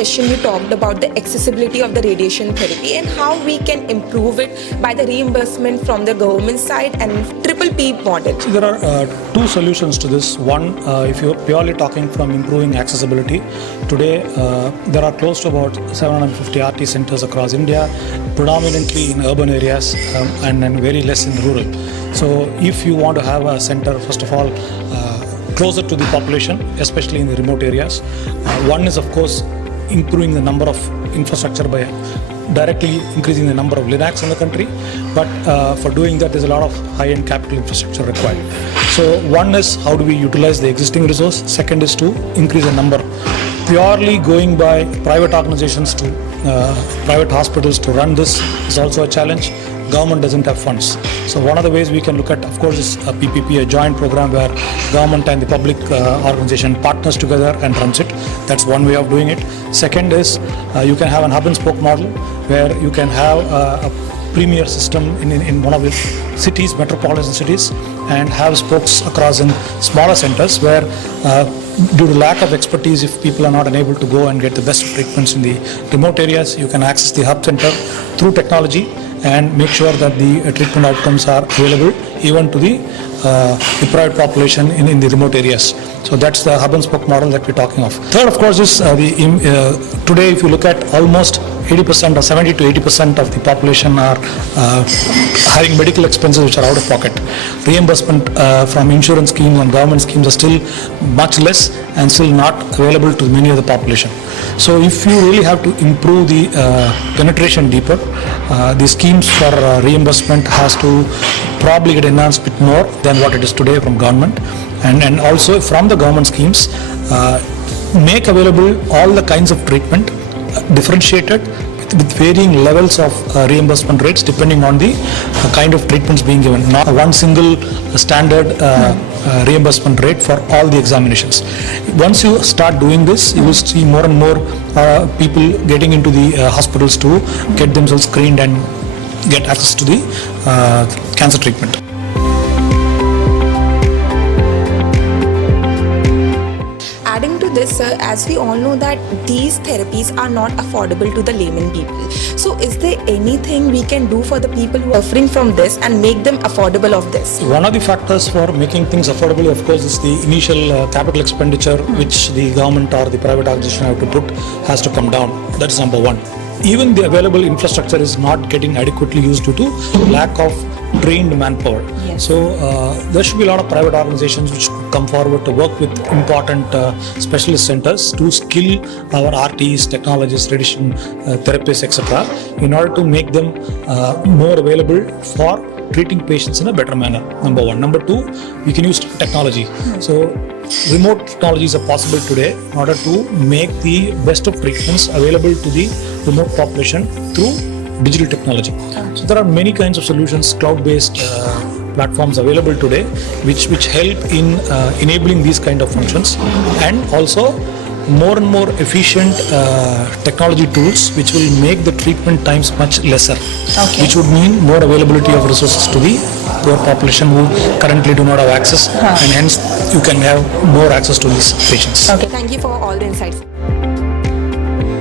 session you talked about the accessibility of the radiation therapy and how we can improve it by the reimbursement from the government side and triple P model. So there are two solutions to this. One, if you're purely talking from improving accessibility, today there are close to about 750 RT centers across India, predominantly in urban areas and very less in rural. So if you want to have a center, first of all, closer to the population, especially in the remote areas, one is of course improving the number of infrastructure by directly increasing the number of linacs in the country, but for doing that there's a lot of high-end capital infrastructure required. So one is how do we utilize the existing resource, second is to increase the number. Purely going by private organizations to private hospitals to run this is also a challenge. Government doesn't have funds. So one of the ways we can look at, of course, is a PPP, a joint program where government and the public organization partners together and runs it. That's one way of doing it. Second is you can have an hub and spoke model where you can have a premier system in one of the cities, metropolitan cities, and have spokes across in smaller centers where due to lack of expertise, if people are not unable to go and get the best treatments in the remote areas, you can access the hub center through technology and make sure that the treatment outcomes are available even to the deprived population in the remote areas. So that's the hub and spoke model that we're talking of. Third, of course, is today if you look at almost 80% or 70 to 80% of the population are having medical expenses which are out of pocket. Reimbursement from insurance schemes and government schemes are still much less and still not available to many of the population. So if you really have to improve the penetration deeper, the schemes for reimbursement has to probably get enhanced a bit more than what it is today from government, and also from the government schemes make available all the kinds of treatment differentiated with varying levels of reimbursement rates depending on the kind of treatments being given. Not one single standard reimbursement rate for all the examinations. Once you start doing this, you will see more and more people getting into the hospitals to get themselves screened and get access to the cancer treatment. Adding to this, sir, as we all know that these therapies are not affordable to the layman people. So is there anything we can do for the people who are suffering from this and make them affordable of this? One of the factors for making things affordable, of course, is the initial capital expenditure which the government or the private organization have to put has to come down. That's number one. Even the available infrastructure is not getting adequately used due to lack of trained manpower. Yes. So there should be a lot of private organizations which come forward to work with important specialist centers to skill our RTs, technologists, radiation therapists, etc. in order to make them more available for treating patients in a better manner, number one. Number two, we can use technology. So remote technologies are possible today in order to make the best of treatments available to the remote population through digital technology. So there are many kinds of solutions, cloud-based platforms available today which help in enabling these kind of functions, and also more and more efficient technology tools which will make the treatment times much lesser, which would mean more availability of resources to the poor population who currently do not have access, and hence you can have more access to these patients. Okay, thank you for all the insights.